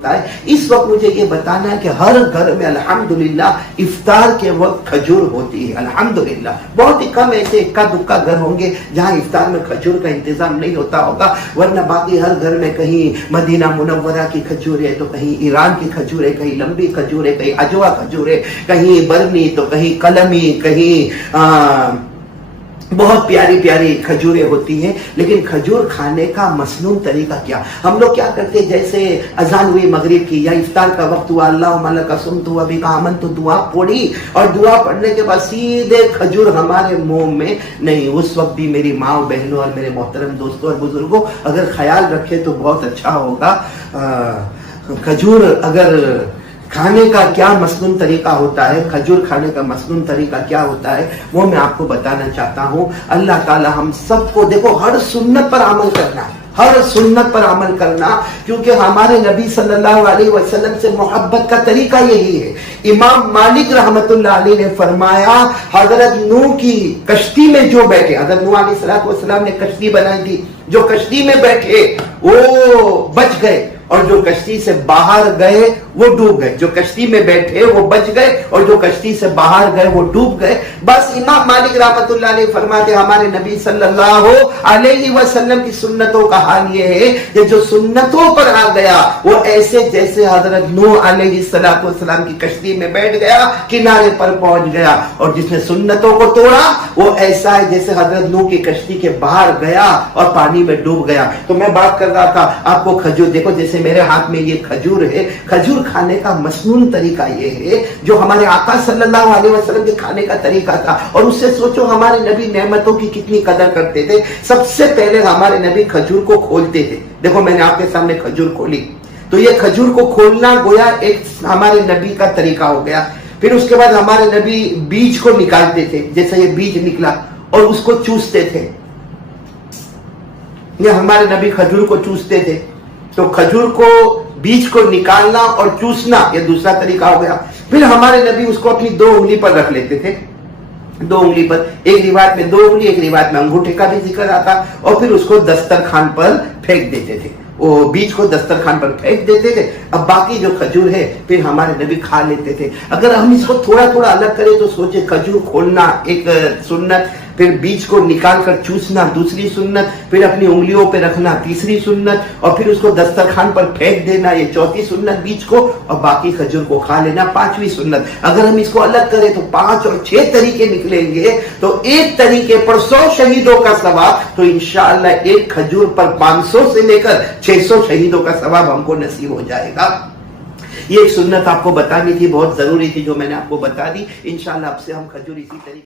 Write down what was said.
اس وقت مجھے یہ بتانا ہے کہ ہر گھر میں الحمدللہ افطار کے وقت کھجور ہوتی ہے. الحمدللہ بہت ہی کم ایسے اکا دکا گھر ہوں گے جہاں افطار میں کھجور کا انتظام نہیں ہوتا ہوگا، ورنہ باقی ہر گھر میں کہیں مدینہ منورہ کی کھجور ہے تو کہیں ایران کی کھجور ہے، کہیں لمبی کھجور ہے، کہیں اجوا کھجور ہے، کہیں برنی تو کہیں قلمی، کہیں بہت پیاری پیاری کھجوریں ہوتی ہیں. لیکن کھجور کھانے کا مسنون طریقہ کیا؟ ہم لوگ کیا کرتے ہیں، جیسے اذان ہوئی مغرب کی یا افطار کا وقت ہوا، اللہم لک صمت و بک آمنت، دعا پڑھی اور دعا پڑھنے کے بعد سیدھے کھجور ہمارے منہ میں نہیں. اس وقت بھی میری ماں و بہنوں اور میرے محترم دوستوں اور بزرگوں اگر خیال رکھے تو بہت اچھا ہوگا. کھجور اگر کھانے کا کیا مسنون طریقہ ہوتا ہے، کھجور کھانے کا مسنون طریقہ کیا ہوتا ہے، وہ میں آپ کو بتانا چاہتا ہوں. اللہ تعالی ہم سب کو دیکھو ہر سنت پر عمل کرنا، ہر سنت پر عمل کرنا، کیونکہ ہمارے نبی صلی اللہ علیہ وسلم سے محبت کا طریقہ یہی ہے. امام مالک رحمت اللہ علیہ نے فرمایا، حضرت نوح کی کشتی میں جو بیٹھے، حضرت نوح علیہ السلام نے کشتی بنائی تھی، جو کشتی میں بیٹھے وہ بچ گئے اور جو کشتی سے باہر گئے وہ ڈوب گئے. جو کشتی میں بیٹھے وہ بچ گئے اور جو کشتی سے باہر گئے وہ ڈوب گئے. بس امام مالک رحمت اللہ علیہ فرماتے ہمارے نبی صلی اللہ علیہ وسلم کی سنتوں کا حال یہ ہے کہ جو سنتوں پر آ گیا وہ ایسے جیسے حضرت نوح علیہ السلام کی کشتی میں بیٹھ گیا، کنارے پر پہنچ گیا، اور جس نے سنتوں کو توڑا وہ ایسا ہے جیسے حضرت نوح کی کشتی کے باہر گیا اور پانی میں ڈوب گیا. تو میں بات کر رہا تھا آپ کو کھجور، دیکھو جیسے میرے ہاتھ میں یہ کھجور ہے، کھجور کھانے کا مسنون طریقہ یہ ہے جو ہمارے آقا صلی اللہ علیہ وسلم کے کھانے کا طریقہ تھا. اور اس سے سوچو ہمارے نبی نعمتوں کی کتنی قدر کرتے تھے. سب سے پہلے ہمارے نبی کھجور کو کھولتے تھے. دیکھو میں نے آپ کے سامنے کھجور کھولی تو یہ کھجور کو کھولنا گویا ایک ہمارے نبی کا طریقہ ہو گیا. پھر اس کے بعد ہمارے نبی بیج کو نکالتے تھے، جیسے یہ بیج نکلا اور اس کو چوستے تھے. یہ ہمارے نبی کھجور کو چوستے تھے. تو کھجور کو بیج کو نکالنا اور چوسنا یہ دوسرا طریقہ ہو گیا. پھر ہمارے نبی اس کو اپنی 2 انگلی پر رکھ لیتے تھے، 2 انگلی پر، ایک روایت میں 2 انگلی، ایک روایت میں انگوٹھے کا بھی ذکر آتا، اور پھر اس کو دسترخوان پر پھینک دیتے تھے. وہ بیج کو دسترخوان پر پھینک دیتے تھے. اب باقی جو کھجور ہے پھر ہمارے نبی کھا لیتے تھے. اگر ہم اس کو تھوڑا تھوڑا الگ کریں تو سوچے کھجور کھولنا ایک سنت، پھر بیج کو نکال کر چوسنا دوسری سنت، پھر اپنی انگلیوں پہ رکھنا تیسری سنت، اور پھر اس کو دسترخوان پر پھینک دینا یہ چوتھی سنت بیج کو، اور باقی کھجور کو کھا لینا پانچویں سنت. اگر ہم اس کو الگ کریں تو 5 اور 6 طریقے نکلیں گے. تو ایک طریقے پر 100 شہیدوں کا ثواب، تو انشاءاللہ ایک کھجور پر 500 سے لے کر 600 شہیدوں کا ثواب ہم کو نصیب ہو جائے گا. یہ ایک سنت آپ کو بتانی تھی، بہت ضروری تھی جو میں نے آپ کو بتا دی. انشاءاللہ اب سے ہم کھجور اسی طریقے